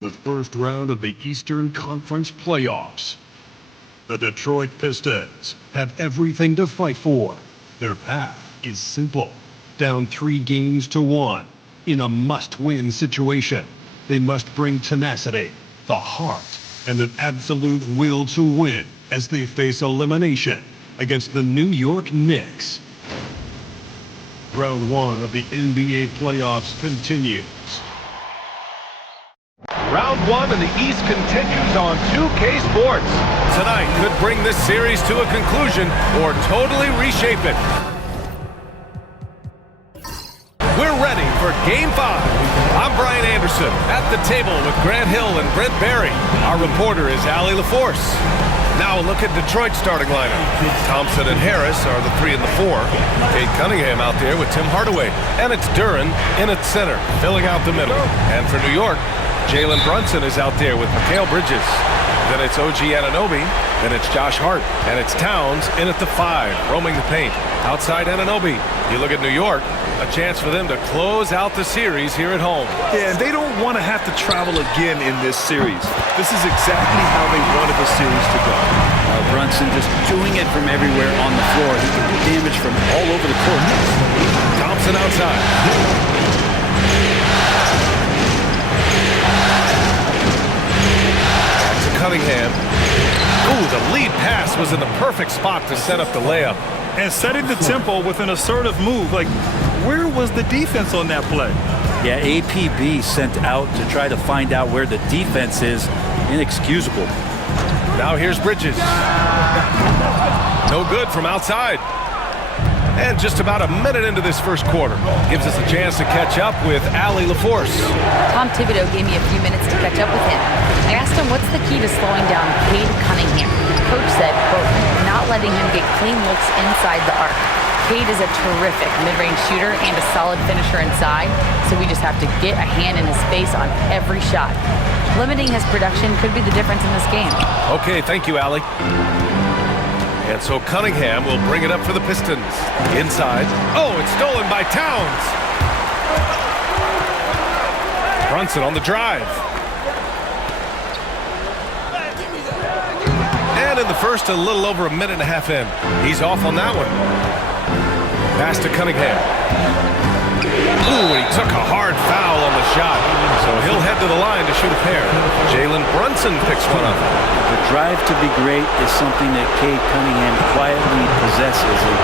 The first round of the Eastern Conference playoffs. The Detroit Pistons have everything to fight for. Their path is simple. Down 3-1 in a must-win situation. They must bring tenacity, the heart, and an absolute will to win as they face elimination against the New York Knicks. Round 1 of the NBA playoffs continues. Round 1 in the East continues on 2K Sports. Tonight could bring this series to a conclusion or totally reshape it. We're ready for Game 5. I'm Brian Anderson at the table with Grant Hill and Brent Barry. Our reporter is Allie LaForce. Now a look at Detroit's starting lineup. Thompson and Harris are the 3 and the 4. Kate Cunningham out there with Tim Hardaway. And it's Duren in at center, filling out the middle. And for New York, Jalen Brunson is out there with Mikal Bridges. Then it's OG Anunoby. Then it's Josh Hart. And it's Towns in at the 5, roaming the paint. Outside Anunoby. You look at New York, a chance for them to close out the series here at home. Yeah, and they don't want to have to travel again in this series. This is exactly how they wanted the series to go. Brunson just doing it from everywhere on the floor. He can do damage from all over the court. Thompson outside. Cunningham. Ooh, the lead pass was in the perfect spot to set up the layup. And setting the tempo with an assertive move. Like, where was the defense on that play? Yeah, APB sent out to try to find out where the defense is. Inexcusable. Now here's Bridges. No good from outside. And just about a minute into this first quarter. Gives us a chance to catch up with Allie LaForce. Tom Thibodeau gave me a few minutes to catch up with him. I asked him what's the key to slowing down Cade Cunningham. Coach said, quote, not letting him get clean looks inside the arc. Cade is a terrific mid-range shooter and a solid finisher inside, so we just have to get a hand in his face on every shot. Limiting his production could be the difference in this game. Okay, thank you, Allie. And so Cunningham will bring it up for the Pistons. Inside. Oh, it's stolen by Towns. Brunson on the drive. And in the first, a little over a minute and a half in. He's off on that one. Pass to Cunningham. Ooh, and he took a hard foul on the shot. So he'll head to the line to shoot a pair. Jalen Brunson picks one up. The drive to be great is something that Cade Cunningham quietly possesses and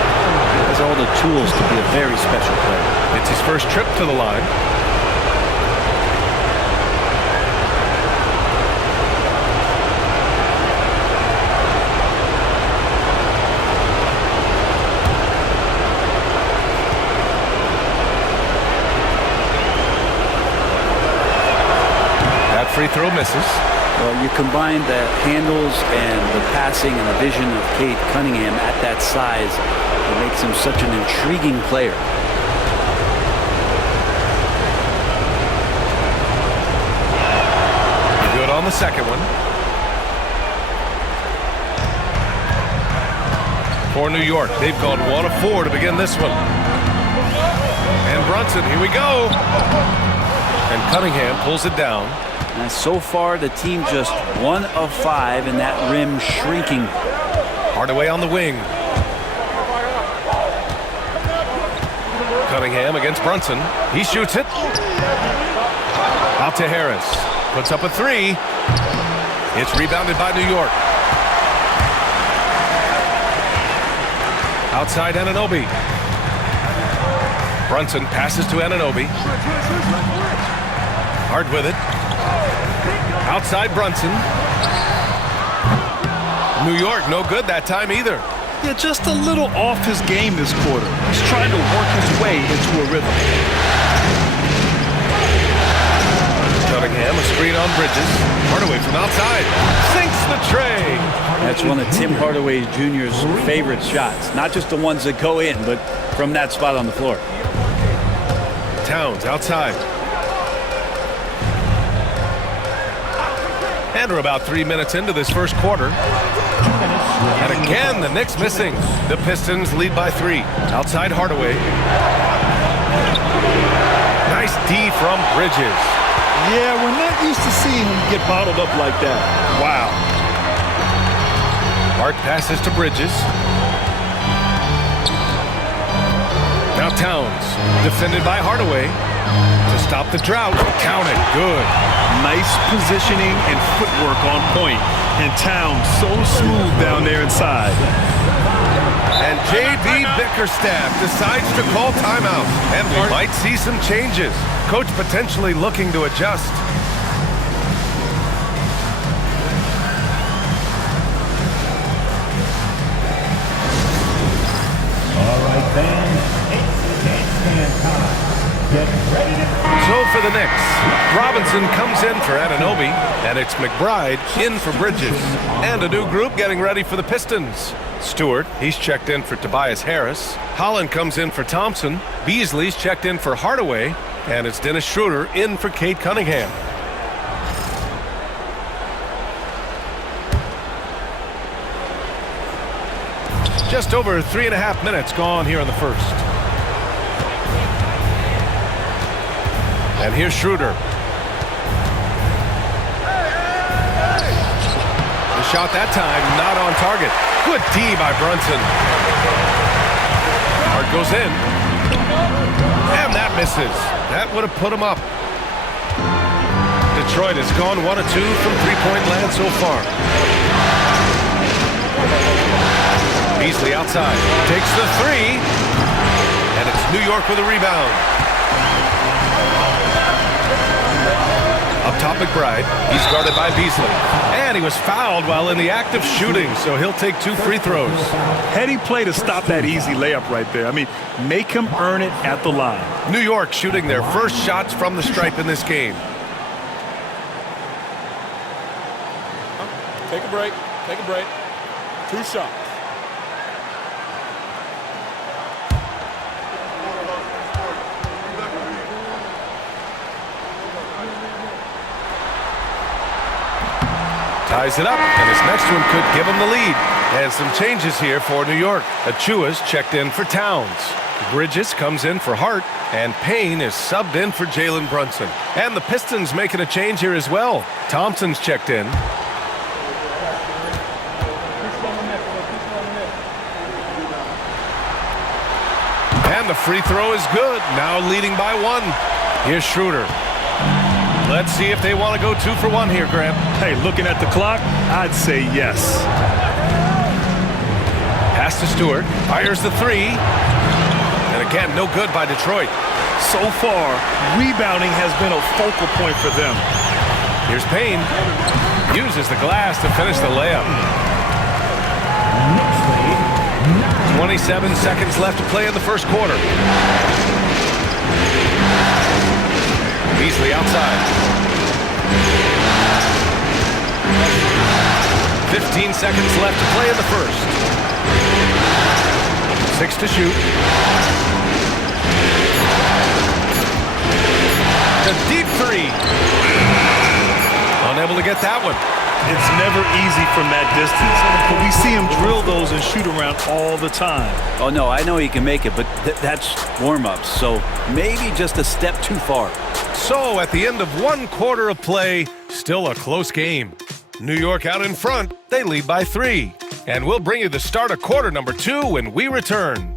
has all the tools to be a very special player. It's his first trip to the line. Free throw misses. Well, you combine the handles and the passing and the vision of Cade Cunningham at that size, it makes him such an intriguing player. Good on the second one. For New York, they've gone 1 of 4 to begin this one. And Brunson, here we go. And Cunningham pulls it down. And so far, the team just 1 of 5, and that rim shrinking. Hardaway on the wing. Cunningham against Brunson. He shoots it. Out to Harris. Puts up a 3. It's rebounded by New York. Outside Anunoby. Brunson passes to Anunoby. Hard with it. Outside Brunson. New York, no good that time either. Yeah, just a little off his game this quarter. He's trying to work his way into a rhythm. Cunningham, a screen on Bridges. Hardaway from outside. Sinks the tray. That's one of Tim Hardaway Jr.'s favorite shots. Not just the ones that go in, but from that spot on the floor. Towns outside. And we're about 3 minutes into this first quarter. And again, the Knicks missing. The Pistons lead by 3. Outside Hardaway. Nice D from Bridges. Yeah, we're not used to seeing him get bottled up like that. Wow. Hart passes to Bridges. Now Towns, defended by Hardaway. To stop the drought, count it, good. Nice positioning and footwork on point. And Towns so smooth down there inside. And J.B. Bickerstaff decides to call timeout. And we might see some changes. Coach potentially looking to adjust. All right, fans, it's dance time. Get ready to... So for the Knicks, Robinson comes in for Anunoby, and it's McBride in for Bridges. And a new group getting ready for the Pistons. Stewart, he's checked in for Tobias Harris. Holland comes in for Thompson. Beasley's checked in for Hardaway. And it's Dennis Schroeder in for Cade Cunningham. Just over 3.5 minutes gone here in the first. And here's Schroeder. The shot that time not on target. Good D by Brunson. Hart goes in. And that misses. That would have put him up. Detroit has gone 1 of 2 from three-point land so far. Beasley outside. Takes the three. And it's New York with a rebound. Up top, McBride. He's guarded by Beasley. And he was fouled while in the act of shooting, so he'll take 2 free throws. Heady play to stop that easy layup right there. I mean, make him earn it at the line. New York shooting their first shots from the stripe in this game. Take a break. Take a break. 2 shots. Ties it up, and his next one could give him the lead. And some changes here for New York. Achua's checked in for Towns. Bridges comes in for Hart, and Payne is subbed in for Jalen Brunson. And the Pistons making a change here as well. Thompson's checked in. And the free throw is good, now leading by 1. Here's Schroeder. Let's see if they want to go 2 for 1 here, Graham. Hey, looking at the clock, I'd say yes. Pass to Stewart. Fires the 3. And again, no good by Detroit. So far, rebounding has been a focal point for them. Here's Payne. Uses the glass to finish the layup. 27 seconds left to play in the first quarter. Beasley outside. 15 seconds left to play in the first. 6 to shoot. A deep 3. Unable to get that one. It's never easy from that distance, but we see him drill those and shoot around all the time. Oh, no, I know he can make it, but that's warm-ups, so maybe just a step too far. So, at the end of 1 quarter of play, still a close game. New York out in front, they lead by 3. And we'll bring you the start of quarter number 2 when we return.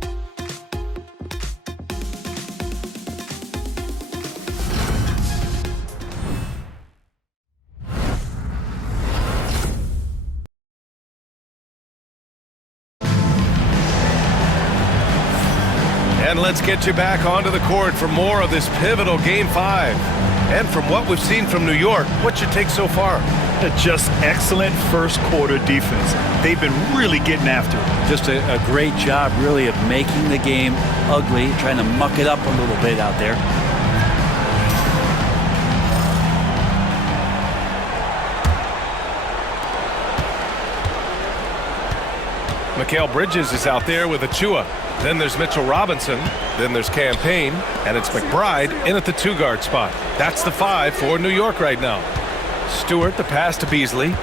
And let's get you back onto the court for more of this pivotal Game 5. And from what we've seen from New York, what's your take so far? Just excellent first quarter defense. They've been really getting after it. Just a great job, really, of making the game ugly, trying to muck it up a little bit out there. Mikal Bridges is out there with Achua. Then there's Mitchell Robinson. Then there's Campaign. And it's McBride in at the 2-guard spot. That's the 5 for New York right now. Stewart, the pass to Beasley.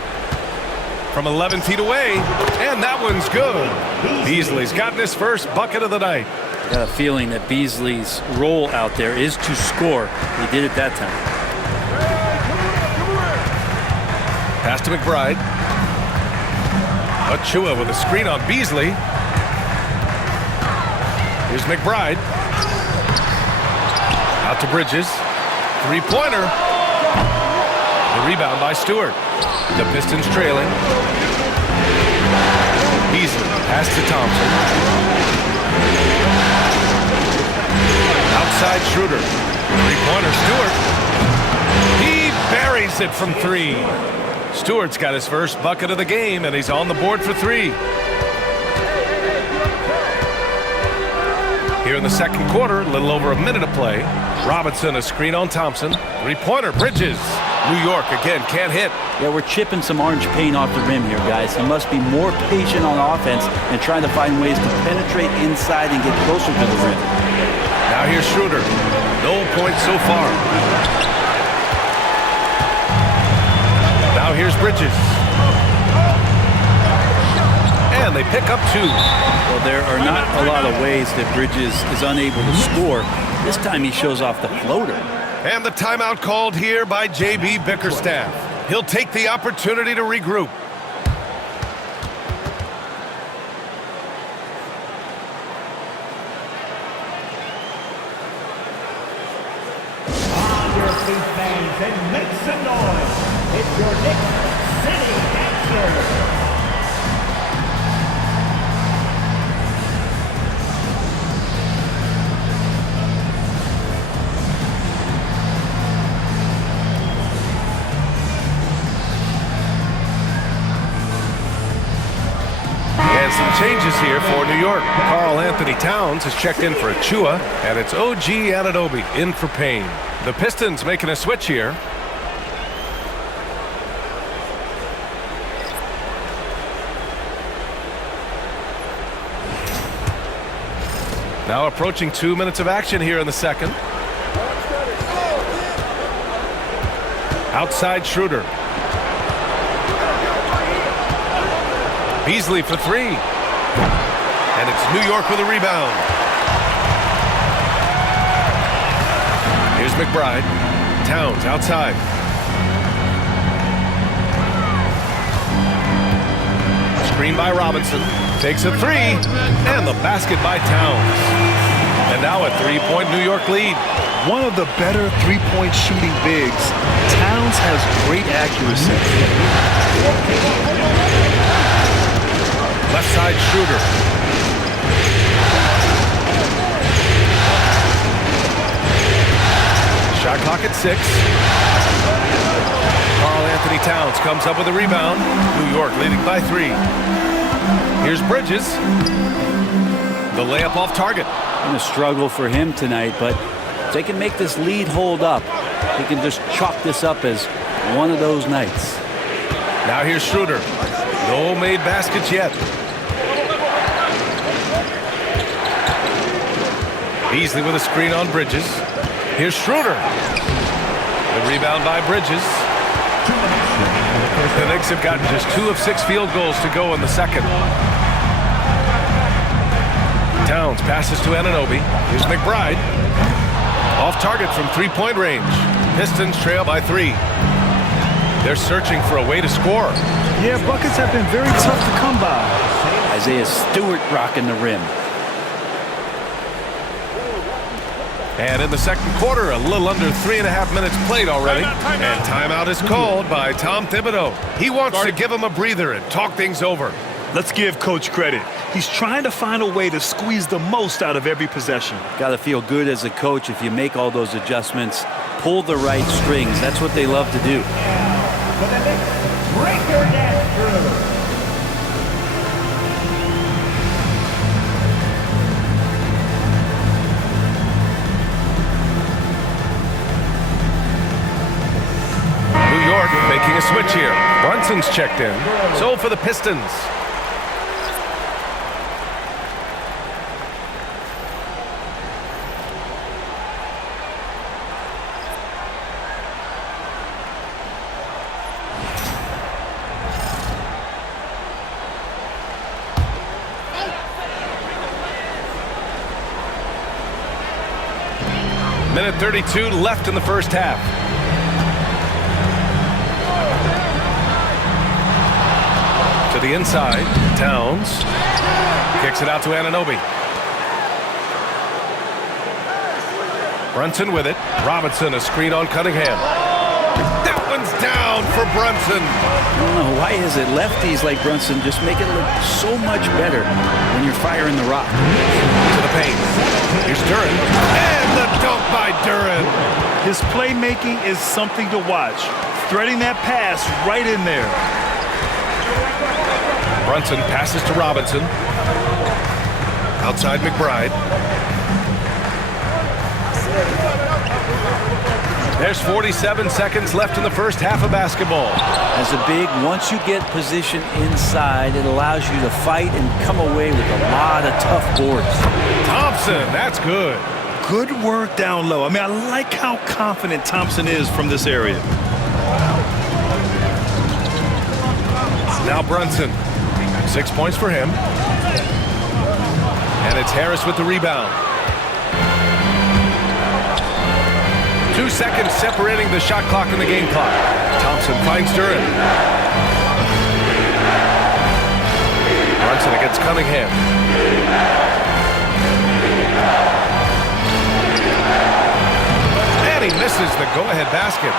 From 11 feet away. And that one's good. Beasley's gotten his first bucket of the night. I got a feeling that Beasley's role out there is to score. He did it that time. Pass to McBride. Achua with a screen on Beasley. Here's McBride. Out to Bridges. Three-pointer. The rebound by Stewart. The Pistons trailing. Beasley. Pass to Thompson. Outside Schroeder. Three-pointer Stewart. He buries it from three. Stewart's got his first bucket of the game, and he's on the board for three. Here in the second quarter, a little over a minute to play. Robinson, a screen on Thompson. Three-pointer, Bridges. New York, again, can't hit. Yeah, we're chipping some orange paint off the rim here, guys. He must be more patient on offense and trying to find ways to penetrate inside and get closer to the rim. Now here's Schroeder. No points so far. Now here's Bridges. And they pick up two. Well, there are not a lot of ways that Bridges is unable to score. This time he shows off the floater. And the timeout called here by J.B. Bickerstaff. He'll take the opportunity to regroup. On your feet, fans, and make some noise. It's your Knicks City Answer. And some changes here for New York. Karl Anthony Towns has checked in for Achua, and it's OG Anunoby in for Payne. The Pistons making a switch here. Now approaching 2 minutes of action here in the second. Outside Schroeder. Beasley for three. And it's New York with a rebound. Here's McBride. Towns outside. Screen by Robinson. Takes a three. And the basket by Towns. And now a three-point New York lead. One of the better three-point shooting bigs. Towns has great accuracy. Left side Schroeder. Shot clock at 6. Karl Anthony Towns comes up with a rebound. New York leading by 3. Here's Bridges. The layup off target. Going to struggle for him tonight, but if they can make this lead hold up, they can just chalk this up as one of those nights. Now here's Schroeder. No made baskets yet. Beasley with a screen on Bridges. Here's Schroeder. The rebound by Bridges. The Knicks have gotten just 2 of 6 field goals to go in the second. Towns passes to Anunoby. Here's McBride. Off target from three-point range. Pistons trail by 3. They're searching for a way to score. Yeah, buckets have been very tough to come by. Isaiah Stewart rocking the rim. And in the second quarter, a little under 3.5 minutes played already. And timeout is called by Tom Thibodeau. He wants to give him a breather and talk things over. Let's give Coach credit. He's trying to find a way to squeeze the most out of every possession. Got to feel good as a coach if you make all those adjustments, pull the right strings. That's what they love to do. For the Knicks, break your dance through. New York making a switch here. Brunson's checked in. So for the Pistons. Minute 32 left in the first half. To the inside. Towns. Kicks it out to Anunoby. Brunson with it. Robinson, a screen on Cunningham. That one's down for Brunson. I don't know, why is it lefties like Brunson just make it look so much better when you're firing the rock? To the paint. Here's Duran. And the dunk by Duran. His playmaking is something to watch. Threading that pass right in there. Brunson passes to Robinson. Outside McBride. There's 47 seconds left in the first half of basketball. As a big, once you get position inside, it allows you to fight and come away with a lot of tough boards. Thompson, that's good. Good work down low. I mean, I like how confident Thompson is from this area. Now Brunson. 6 points for him. And it's Harris with the rebound. 2 seconds separating the shot clock and the game clock. Thompson finds Duran. Brunson against Cunningham. And he misses the go-ahead basket.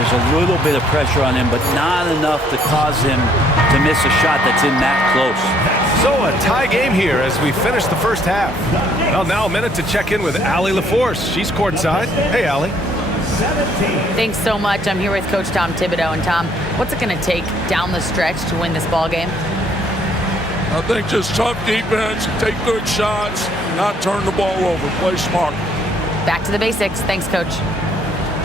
There's a little bit of pressure on him, but not enough to cause him to miss a shot that's in that close. So a tie game here as we finish the first half. Well, now a minute to check in with Allie LaForce. She's courtside. Hey, Allie. Thanks so much. I'm here with Coach Tom Thibodeau. And Tom, what's it going to take down the stretch to win this ball game? I think just tough defense, take good shots, not turn the ball over, play smart. Back to the basics. Thanks, Coach.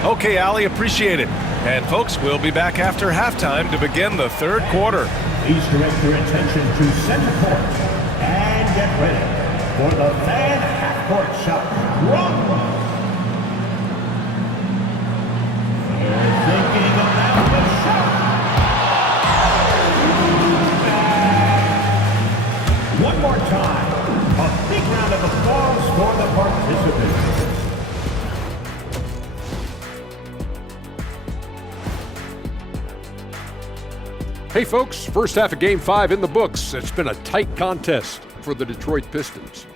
Okay, Allie, appreciate it. And folks, we'll be back after halftime to begin the third quarter. Please direct your attention to center court and get ready for the fan half-court shot. Wrong. Thinking about the shot. One more time. A big round of applause for the participants. Hey folks, first half of Game 5 in the books. It's been a tight contest for the Detroit Pistons.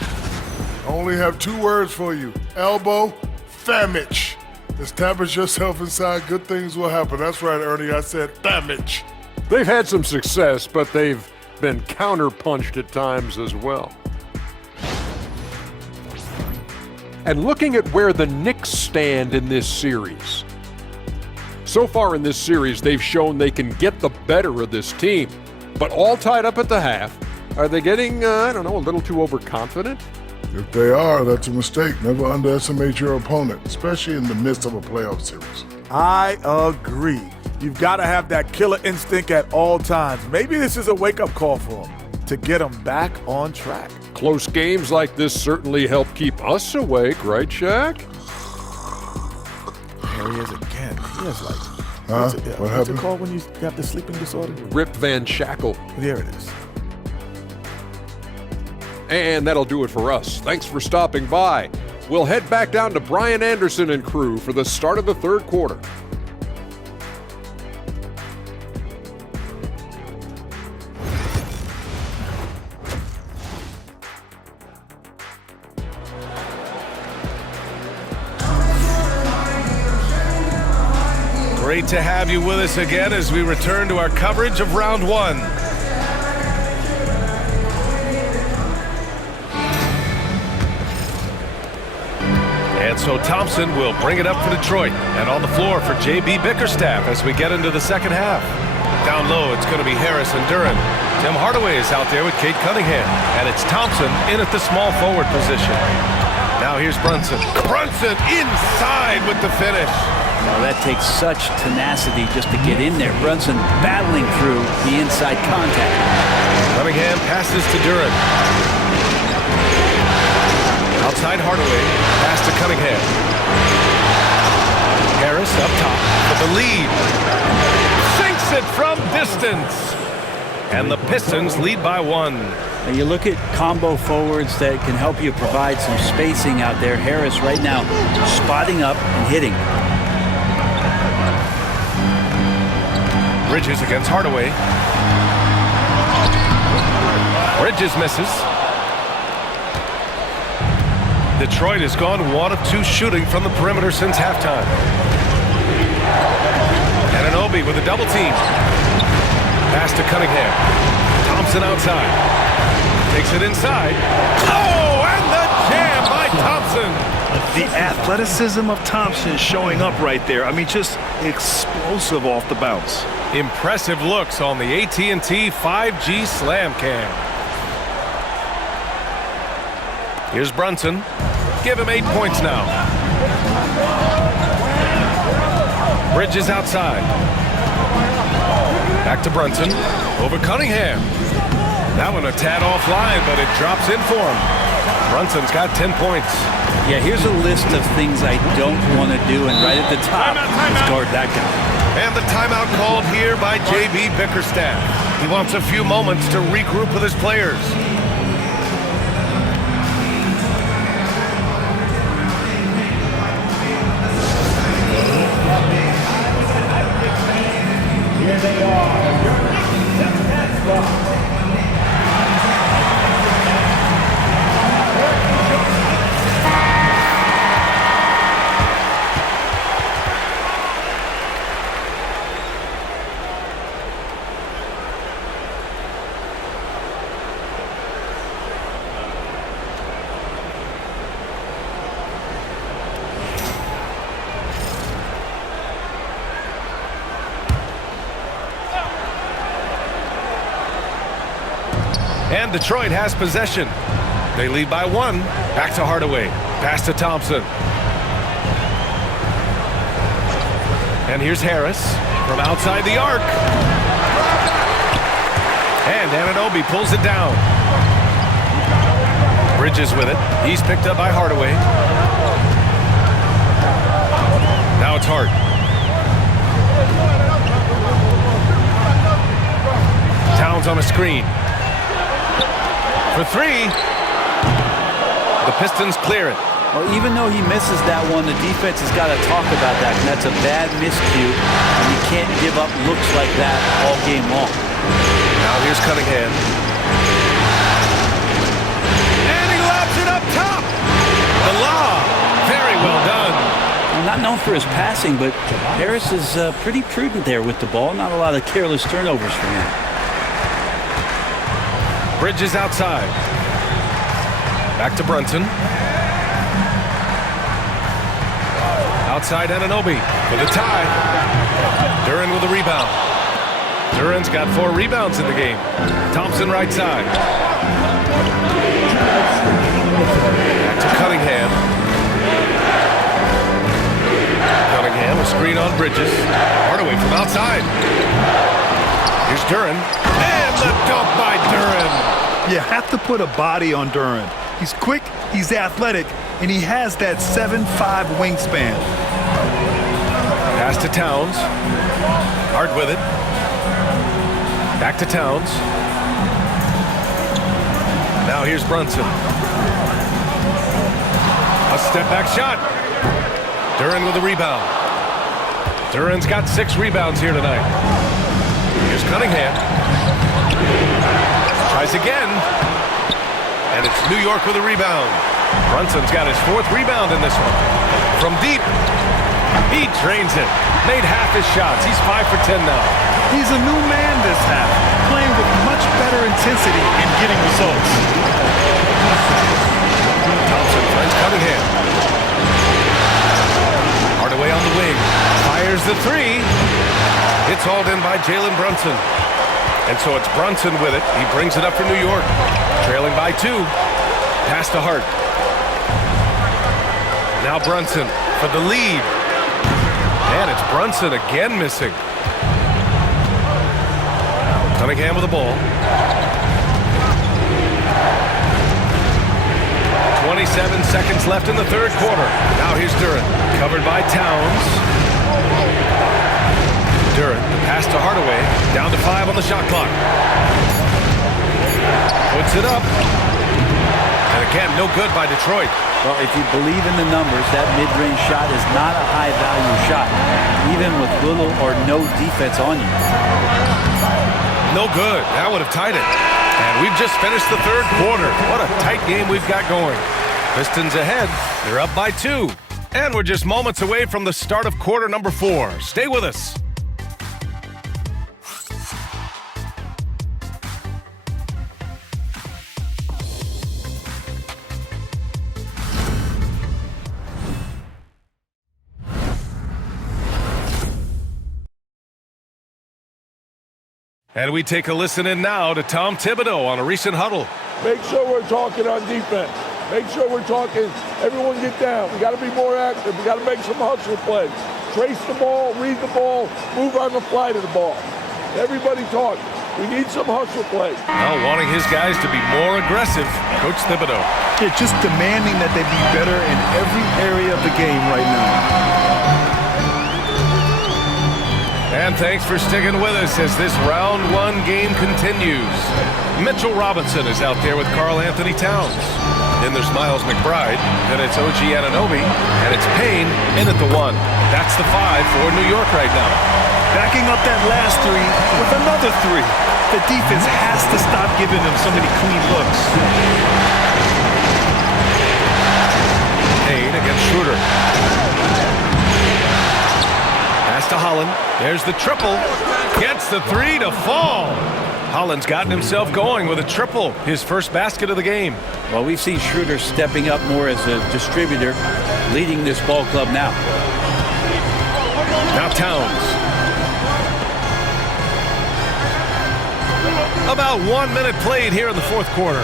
I only have 2 words for you. Elbow, famage. Establish yourself inside, good things will happen. That's right, Ernie, I said famage. They've had some success, but they've been counterpunched at times as well. And looking at where the Knicks stand in this series. So far in this series, they've shown they can get the better of this team, but all tied up at the half. Are they getting, a little too overconfident? If they are, that's a mistake. Never underestimate your opponent, especially in the midst of a playoff series. I agree. You've got to have that killer instinct at all times. Maybe this is a wake-up call for them to get them back on track. Close games like this certainly help keep us awake, right, Shaq? There he is again. He is like, What what's happened? it called when you got the sleeping disorder? Rip Van Shackle. There it is. And that'll do it for us. Thanks for stopping by. We'll head back down to Brian Anderson and crew for the start of the third quarter. Great to have you with us again as we return to our coverage of round 1. And so Thompson will bring it up for Detroit. And on the floor for J.B. Bickerstaff as we get into the second half. Down low, it's going to be Harris and Duran. Tim Hardaway is out there with Cade Cunningham. And it's Thompson in at the small forward position. Now here's Brunson. Brunson inside with the finish. Now that takes such tenacity just to get in there. Brunson battling through the inside contact. Cunningham passes to Duran. Outside Hardaway, pass to Cunningham. Harris up top for the lead. Sinks it from distance. And the Pistons lead by 1. Now you look at combo forwards that can help you provide some spacing out there. Harris right now spotting up and hitting. Bridges against Hardaway. Bridges misses. Detroit has gone 1 of 2 shooting from the perimeter since halftime. Anunoby with a double team. Pass to Cunningham. Thompson outside. Takes it inside. Oh, and the jam by Thompson. The athleticism of Thompson showing up right there. I mean, just explosive off the bounce. Impressive looks on the AT&T 5G Slam Cam. Here's Brunson. Give him 8 points now. Bridges outside. Back to Brunson. Over Cunningham. That one a tad offline, but it drops in for him. Brunson's got 10 points. Yeah, here's a list of things I don't want to do, and right at the top is guard that guy. And the timeout called here by J.B. Bickerstaff. He wants a few moments to regroup with his players. Here they are, your Knicks. And Detroit has possession. They lead by 1. Back to Hardaway. Pass to Thompson. And here's Harris from outside the arc. And Anunoby pulls it down. Bridges with it. He's picked up by Hardaway. Now it's Hart. Towns on a screen. For 3. The Pistons clear it. Well, even though he misses that one, the defense has got to talk about that, and that's a bad miscue, and you can't give up looks like that all game long. Now here's Cunningham. And he lobs it up top. The lob. Very well done. Well, not known for his passing, but Harris is pretty prudent there with the ball. Not a lot of careless turnovers for him. Bridges outside. Back to Brunson. Outside Anunoby for the tie. Duran with a rebound. Duran's got 4 rebounds in the game. Thompson right side. Back to Cunningham. Cunningham, a screen on Bridges. Hardaway from outside. Here's Duran. And the dunk by Duran. You have to put a body on Duran. He's quick, he's athletic, and he has that 7'5" wingspan. Pass to Towns. Hart with it. Back to Towns. Now here's Brunson. A step back shot. Duran with a rebound. Duran's got 6 rebounds here tonight. Here's Cunningham. Tries again. And it's New York with a rebound. Brunson's got his 4th rebound in this one. From deep. He drains it. Made half his shots. He's 5 for 10 now. He's a new man this half, playing with much better intensity and getting results. Thompson finds Cunningham. Hardaway on the wing. Fires the 3. It's hauled in by Jalen Brunson. And so it's Brunson with it. He brings it up for New York. Trailing by 2. Pass to Hart. Now Brunson for the lead. And it's Brunson again missing. Cunningham with the ball. 27 seconds left in the 3rd quarter. Now here's Duran. Covered by Towns. Duran, the pass to Hardaway. Down to 5 on the shot clock. Puts it up. And again, no good by Detroit. Well, if you believe in the numbers, that mid-range shot is not a high-value shot. even with little or no defense on you. No good. That would have tied it. And we've just finished the third quarter. What a tight game we've got going. Pistons ahead. They're up by 2. And we're just moments away from the start of quarter number 4. Stay with us. And we take a listen in now to Tom Thibodeau on a recent huddle. Make sure we're talking on defense. Make sure we're talking, everyone get down. We got to be more active. We got to make some hustle plays. Trace the ball, read the ball, move on the fly to the ball. Everybody talk. We need some hustle plays. Now wanting his guys to be more aggressive, Coach Thibodeau. Yeah, just demanding that they be better in every area of the game right now. And thanks for sticking with us as this round 1 game continues. Mitchell Robinson is out there with Karl Anthony Towns. Then there's Miles McBride. Then it's OG Anunoby. And it's Payne in at the 1. That's the 5 for New York right now. Backing up that last 3 with another 3. The defense has to stop giving them so many clean looks. Payne against Schroeder. Pass to Holland. There's the triple. Gets the 3 to fall. Holland's gotten himself going with a triple, his first basket of the game. Well, we've seen Schroeder stepping up more as a distributor, leading this ball club now. Now Towns. About 1 minute played here in the fourth quarter.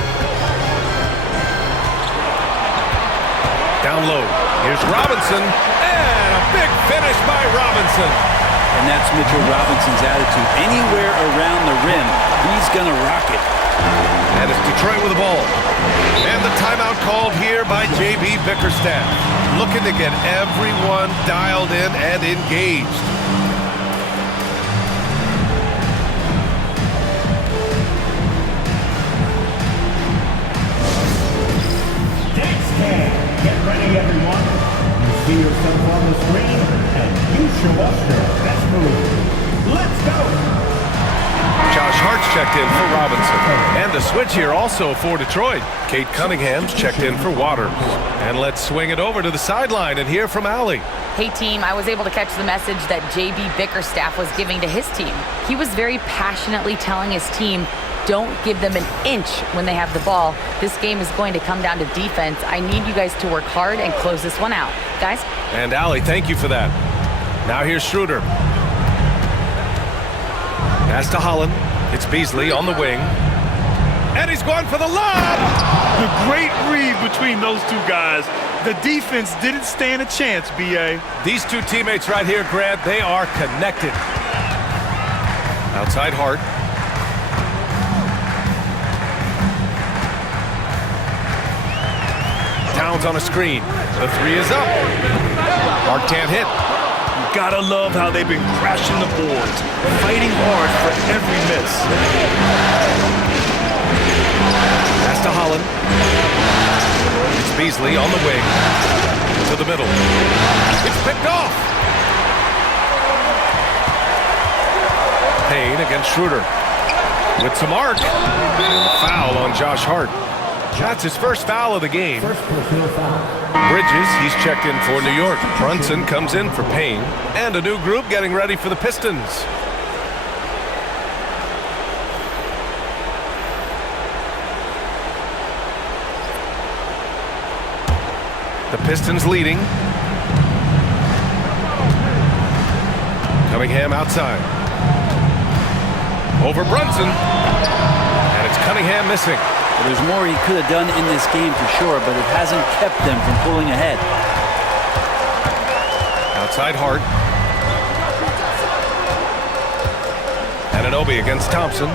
Down low. Here's Robinson. And a big finish by Robinson. And that's Mitchell Robinson's attitude. Anywhere around the rim, he's going to rock it. And it's Detroit with the ball. And the timeout called here by J.B. Bickerstaff. Looking to get everyone dialed in and engaged. Get ready, everyone. You see yourself on the screen, and you show us your best move. Let's go! Josh Hart's checked in for Robinson. And the switch here also for Detroit. Kate Cunningham's checked in for Waters. And let's swing it over to the sideline and hear from Allie. Hey team, I was able to catch the message that J.B. Bickerstaff was giving to his team. He was very passionately telling his team, don't give them an inch when they have the ball. This game is going to come down to defense. I need you guys to work hard and close this one out. Guys? And Allie, thank you for that. Now here's Schroeder. Pass to Holland. It's Beasley on the wing. And he's going for the lob! The great read between those 2 guys. The defense didn't stand a chance, B.A. These 2 teammates right here, Grant, they are connected. Outside Hart. Towns on a screen. The 3 is up. Hart can't hit. You gotta love how they've been crashing the boards, fighting hard for every miss. Pass to Holland. It's Beasley on the wing. To the middle. It's picked off. Payne against Schroeder. With some arc. And a foul on Josh Hart. That's his first foul of the game. Bridges, he's checked in for New York. Brunson comes in for Payne. And a new group getting ready for the Pistons. The Pistons leading. Cunningham outside. Over Brunson. And it's Cunningham missing. There's more he could have done in this game for sure, but it hasn't kept them from pulling ahead. Outside Hart. Anunoby against Thompson.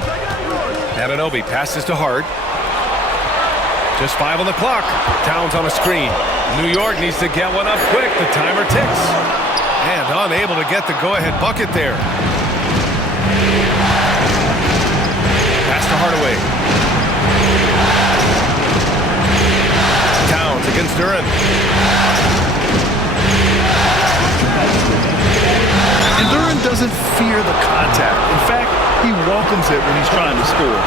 Anunoby passes to Hart. Just 5 on the clock. Towns on a screen. New York needs to get one up quick. The timer ticks. And unable to get the go-ahead bucket there. Pass to Hardaway. Towns against Duran. doesn't fear the contact. In fact, he welcomes it when he's trying to score.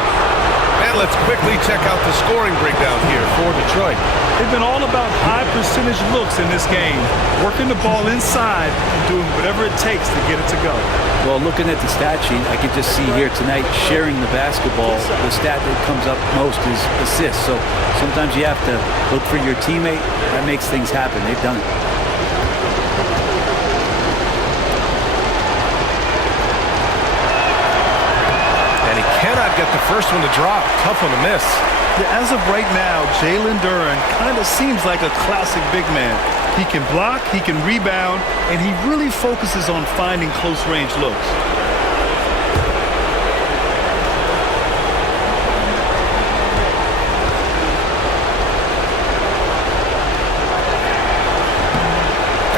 And let's quickly check out the scoring breakdown here for Detroit. They've been all about high percentage looks in this game, working the ball inside and doing whatever it takes to get it to go. Well, looking at the stat sheet, I can just see here tonight sharing the basketball. The stat that comes up most is assists. So sometimes you have to look for your teammate. That makes things happen. They've done it. And he cannot get the first one to drop. Tough one to miss. Yeah, as of right now, Jalen Duren kind of seems like a classic big man. He can block, he can rebound, and he really focuses on finding close-range looks.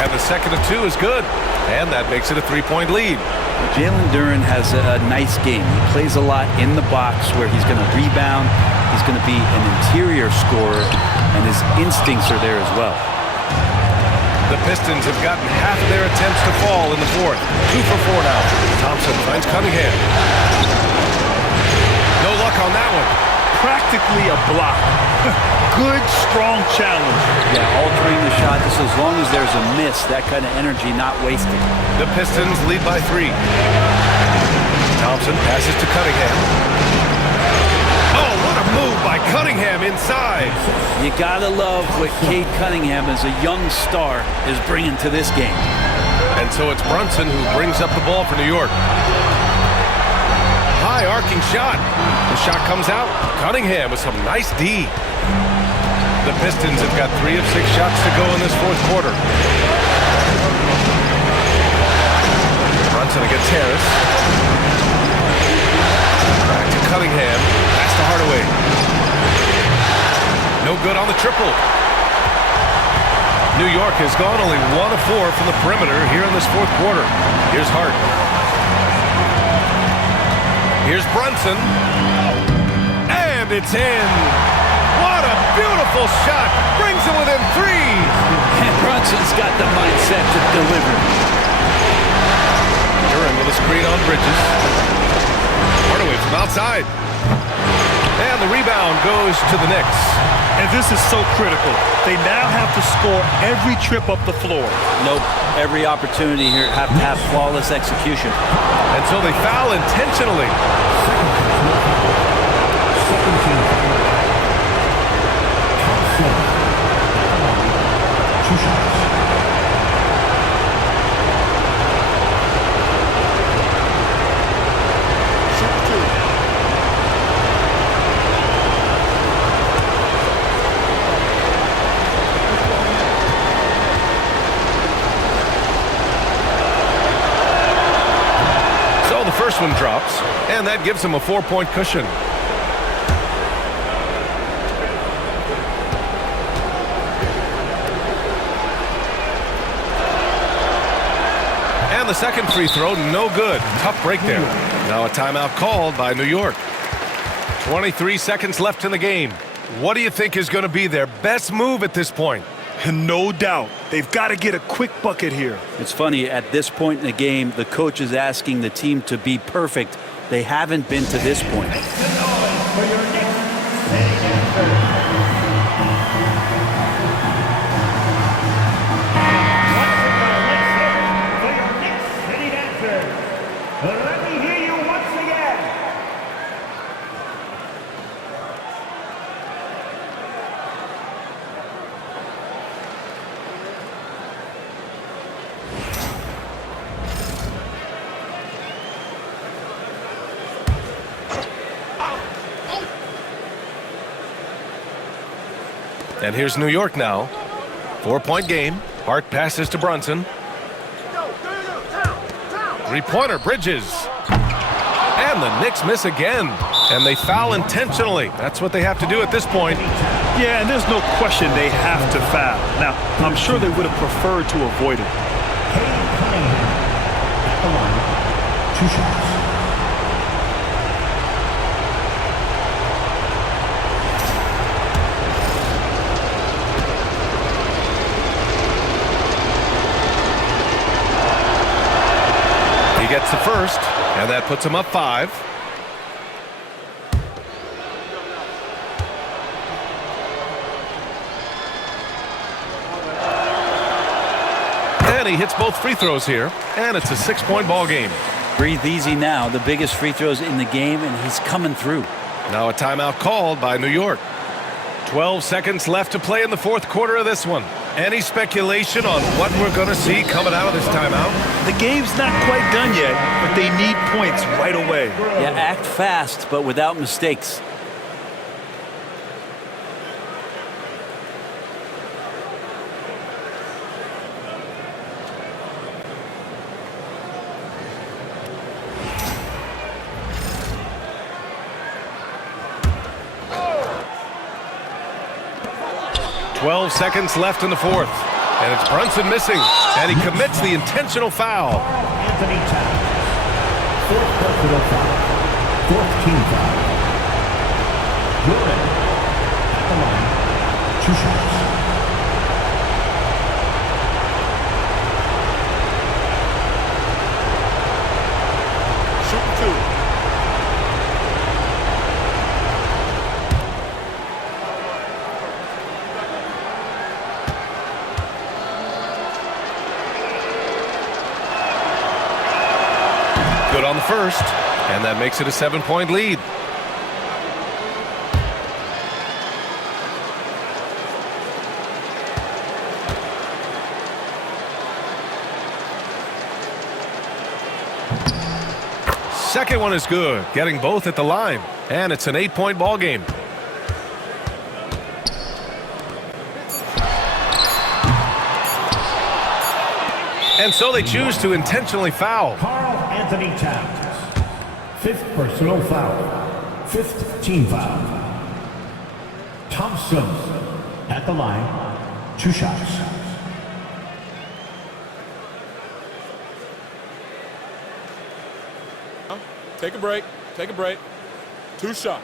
And the second of two is good. And that makes it a 3-point lead. Jalen Duren has a nice game. He plays a lot in the box where he's going to rebound. He's going to be an interior scorer, and his instincts are there as well. The Pistons have gotten half of their attempts to fall in the fourth. 2 for 4 now. Thompson finds Cunningham. No luck on that one. Practically a block. Good, strong challenge. Yeah, altering the shot just as long as there's a miss, that kind of energy not wasted. The Pistons lead by 3. Thompson passes to Cunningham. Oh, what a move by Cunningham inside. You gotta love what Cade Cunningham, as a young star, is bringing to this game. And so it's Brunson who brings up the ball for New York. High arcing shot. The shot comes out. Cunningham with some nice D. The Pistons have got 3 of 6 shots to go in this fourth quarter. Brunson against Harris. Back to Cunningham. Pass to Hardaway. No good on the triple. New York has gone only 1 of 4 from the perimeter here in this fourth quarter. Here's Hart. Here's Brunson. And it's in. What a beautiful shot. Brings it within 3. And Brunson's got the mindset to deliver. Duren with a screen on Bridges. Hardaway from outside. And the rebound goes to the Knicks. And this is so critical. They now have to score every trip up the floor. Nope. Every opportunity here have to have flawless execution. And so they foul intentionally. Second team. Two shots. So the first one drops, and that gives him a 4-point cushion. And the second free throw, no good. Tough break there. Now a timeout called by New York. 23 seconds left in the game. What do you think is going to be their best move at this point? No doubt. They've got to get a quick bucket here. It's funny, at this point in the game, the coach is asking the team to be perfect. They haven't been to this point. For your next setting answer. Let me hear you once again. And here's New York now. 4-point game. Hart passes to Brunson. 3-pointer, Bridges. And the Knicks miss again. And they foul intentionally. That's what they have to do at this point. Yeah, and there's no question they have to foul. Now, I'm sure they would have preferred to avoid it. Cade Cunningham at the line. 2 shots. gets the first, and that puts him up 5. And he hits both free throws here, and it's a 6-point ball game. Breathe easy now. The biggest free throws in the game, and he's coming through. Now a timeout called by New York. 12 seconds left to play in the fourth quarter of this one. Any speculation on what we're going to see coming out of this timeout? The game's not quite done yet, but they need points right away. Yeah, act fast, but without mistakes. Twelve seconds left in the fourth. And it's Brunson missing. And he commits the intentional foul. Anthony Towns. Fourth personal foul. Fourth team foul. Jordan. At the line. 2 shots. Shooting 2. Good on the first, and that makes it a 7-point lead. Second one is good, getting both at the line, and it's an 8-point ball game. And so they choose to intentionally foul. Anthony Towns. 5th personal foul. 5th team foul. Thompson at the line. 2 shots. Take a break. Take a break. 2 shots.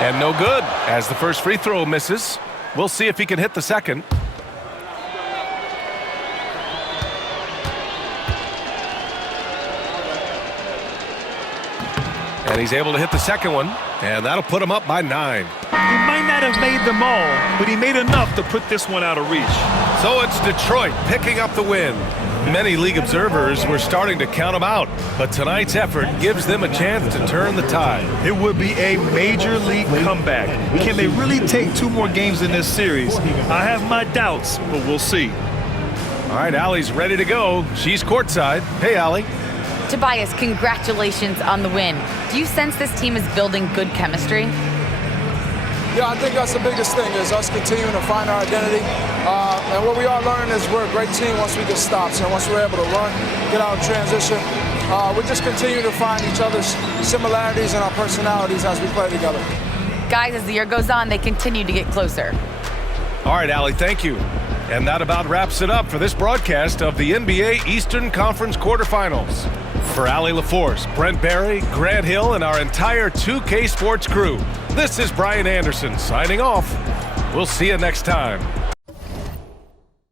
And no good, as the first free throw misses. We'll see if he can hit the second. And he's able to hit the second one, and that'll put him up by 9. He might not have made them all, but he made enough to put this one out of reach. So it's Detroit picking up the win. Many league observers were starting to count them out, but tonight's effort gives them a chance to turn the tide. It would be a major league comeback. Can they really take 2 more games in this series? I have my doubts, but we'll see. All right, Allie's ready to go. She's courtside. Hey, Allie. Tobias, congratulations on the win. Do you sense this team is building good chemistry? Yeah, I think that's the biggest thing is us continuing to find our identity. And what we are learning is we're a great team once we get stops. And once we're able to run, get out in transition, we just continue to find each other's similarities and our personalities as we play together. Guys, as the year goes on, they continue to get closer. All right, Allie, thank you. And that about wraps it up for this broadcast of the NBA Eastern Conference quarterfinals. For Allie LaForce, Brent Barry, Grant Hill, and our entire 2K Sports crew, this is Brian Anderson signing off. We'll see you next time.